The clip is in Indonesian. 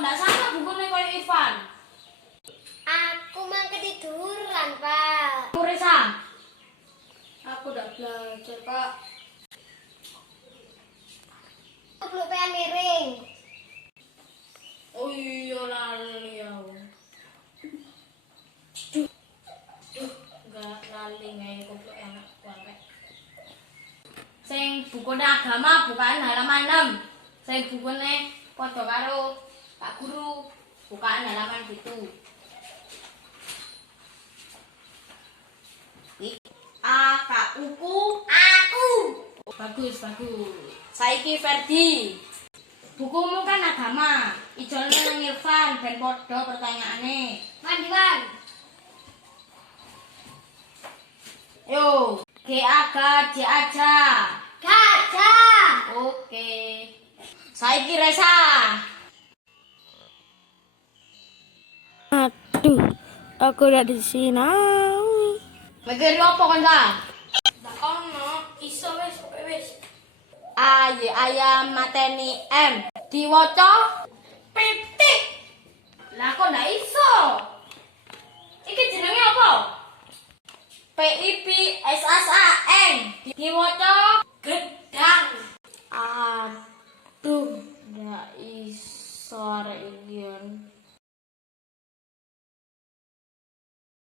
ndak sama bukunya koyo Ivan? Aku mah ketiduran, Pak. Murisa. Aku udah belajar, Kak. Aku belum pengen miring. Oh iya lali ya. Enggak lali nggak goblok enak banget. Sing bukune agama bukaan halaman 6. Sing bukune padha karo Pak Guru bukaan halaman 7. Uku aku. Bagus. Saiki Ferdi. Bukumu kan agama. Ijolne nang Irfan ben padha pertanyaane. Mandiwan. Yo, G aja. Gajah. Oke. Saiki Resa. Aduh, aku udah di sini. Mikir apa kan ta? Tak ono, iso wis. Ayam mateni M. Diwaca pitik. Lah kok ndak iso? Iki jenenge apa? PIPSASAN. Diwaca gedang. Aduh, ndak iso rek iki.